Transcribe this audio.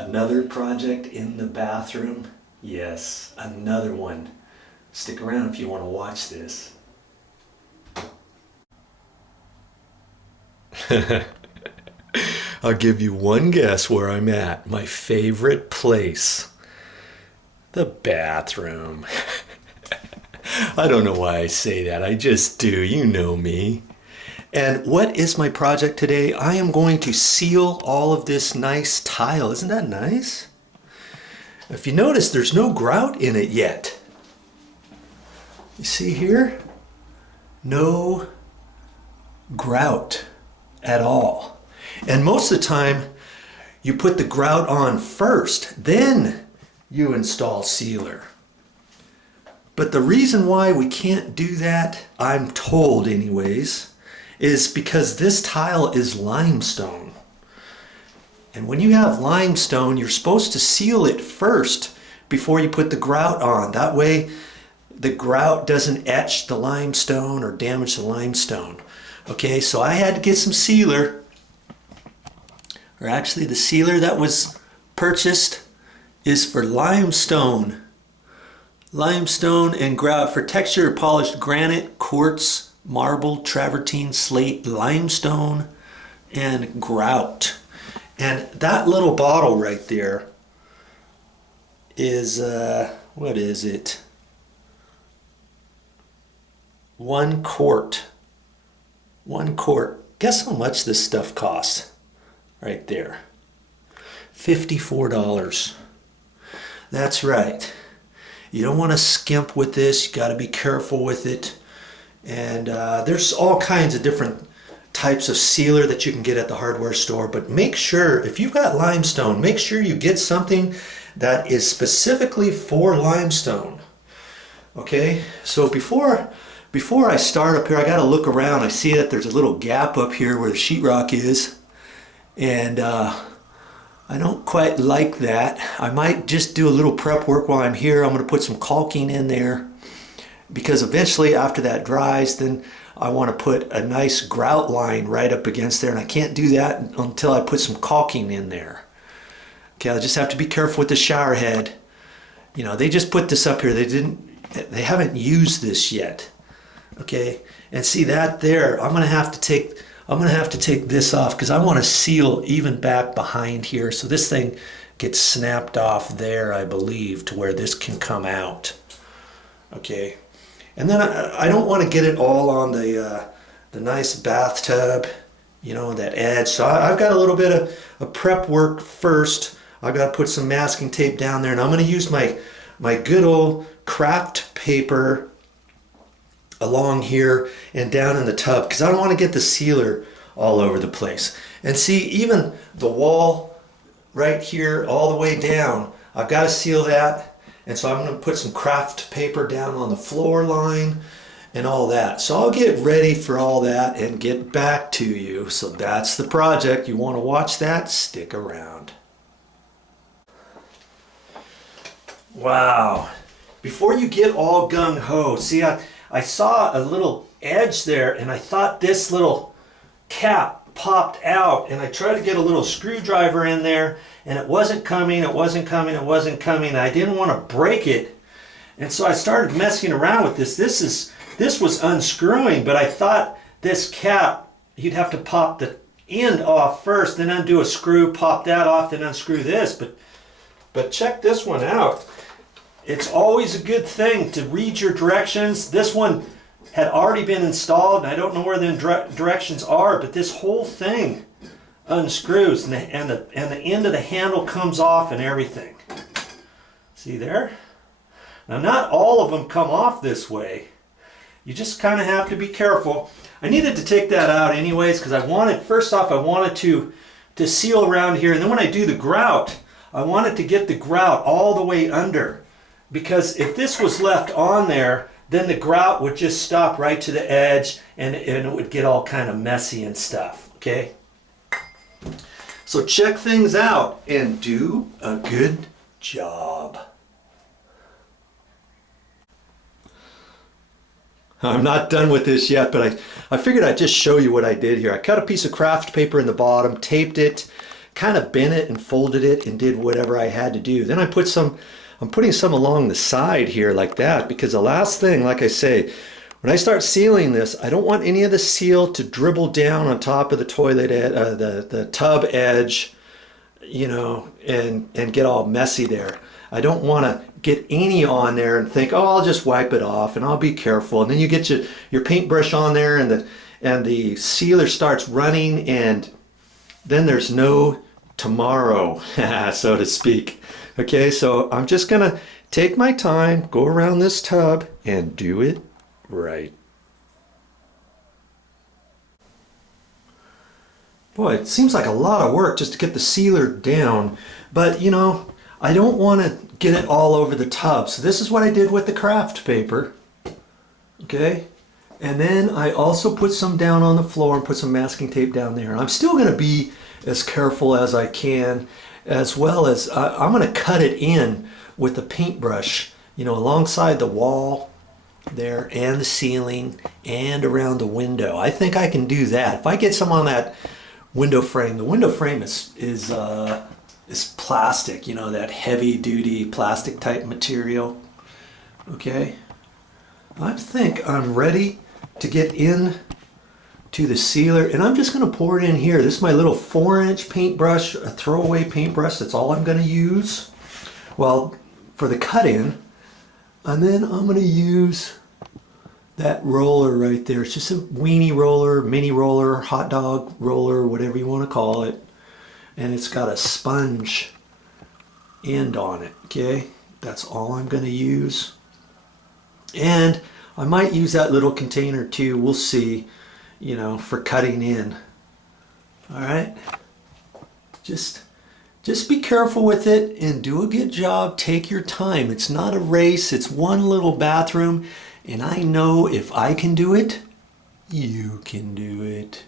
Another project in the bathroom. Yes, another one. Stick around if you want to watch this. I'll give you one guess where I'm at. My favorite place. The bathroom. I don't know why I say that. I just do. You know me. And what is my project today? I am going to seal all of this nice tile. Isn't that nice? If you notice, there's no grout in it yet. You see here? No grout at all. And most of the time, you put the grout on first, then you install sealer. But the reason why we can't do that, I'm told anyways, is because this tile is limestone. And when you have limestone, you're supposed to seal it first before you put the grout on. That way the grout doesn't etch the limestone or damage the limestone. Okay, so I had to get some sealer, or actually the sealer that was purchased is for limestone. Limestone and grout for texture polished granite, quartz, marble, travertine, slate, limestone, and grout. And that little bottle right there is, what is it? 1 quart. 1 quart. Guess how much this stuff costs? Right there. $54. That's right. You don't want to skimp with this. You got to be careful with it. And there's all kinds of different types of sealer that you can get at the hardware store, but make sure, if you've got limestone, make sure you get something that is specifically for limestone. Okay, so before I start up here, I got to look around. I see that there's a little gap up here where the sheetrock is, and I don't quite like that. I might just do a little prep work while I'm here. I'm going to put some caulking in there, because eventually after that dries, then I want to put a nice grout line right up against there, and I can't do that until I put some caulking in there. Okay, I just have to be careful with the shower head. You know, they just put this up here. They haven't used this yet. Okay, and see that there, I'm gonna have to take this off because I want to seal even back behind here, so this thing gets snapped off there, I believe, to where this can come out. Okay. And then I don't want to get it all on the nice bathtub, you know, that edge. So I've got a little bit of prep work first. I've got to put some masking tape down there, and I'm going to use my good old kraft paper along here and down in the tub, because I don't want to get the sealer all over the place. And see, even the wall right here all the way down, I've got to seal that. And so I'm going to put some kraft paper down on the floor line and all that. So I'll get ready for all that and get back to you. So that's the project. You want to watch that? Stick around. Wow. Before you get all gung-ho, see, I saw a little edge there, and I thought this little cap popped out, and I tried to get a little screwdriver in there, and it wasn't coming. I didn't want to break it, and so I started messing around with this. This was unscrewing, but I thought this cap, you'd have to pop the end off first, then undo a screw, pop that off, then unscrew this. But check this one out. It's always a good thing to read your directions. This one had already been installed, and I don't know where the directions are, but this whole thing unscrews, and the end of the handle comes off and everything. See there? Now, not all of them come off this way. You just kind of have to be careful. I needed to take that out anyways, because I wanted to seal around here, and then when I do the grout, I wanted to get the grout all the way under, because if this was left on there, then the grout would just stop right to the edge, and it would get all kind of messy and stuff, okay? So check things out and do a good job. I'm not done with this yet, but I figured I'd just show you what I did here. I cut a piece of kraft paper in the bottom, taped it, kind of bent it and folded it and did whatever I had to do. Then I'm putting some along the side here like that, because the last thing, like I say, when I start sealing this, I don't want any of the seal to dribble down on top of the toilet, the tub edge, you know, and get all messy there. I don't want to get any on there and think, oh, I'll just wipe it off and I'll be careful. And then you get your paintbrush on there and the sealer starts running, and then there's no tomorrow, so to speak. Okay, so I'm just gonna take my time, go around this tub and do it right. Boy, it seems like a lot of work just to get the sealer down, but you know, I don't want to get it all over the tub. So this is what I did with the kraft paper. Okay, and then I also put some down on the floor and put some masking tape down there. I'm still going to be as careful as I can, as well as I'm going to cut it in with the paintbrush, you know, alongside the wall there and the ceiling and around the window. I think I can do that. If I get some on that window frame, the window frame is plastic, you know, that heavy duty plastic type material. Okay, I think I'm ready to get in to the sealer, and I'm just going to pour it in here. This is my little 4-inch paintbrush, a throwaway paintbrush. That's all I'm going to use, well, for the cut in. And then I'm going to use that roller right there. It's just a weenie roller, mini roller, hot dog roller, whatever you want to call it. And it's got a sponge end on it. Okay, that's all I'm going to use. And I might use that little container too, we'll see, you know, for cutting in. All right, just be careful with it and do a good job. Take your time. It's not a race. It's one little bathroom, and I know if I can do it, you can do it.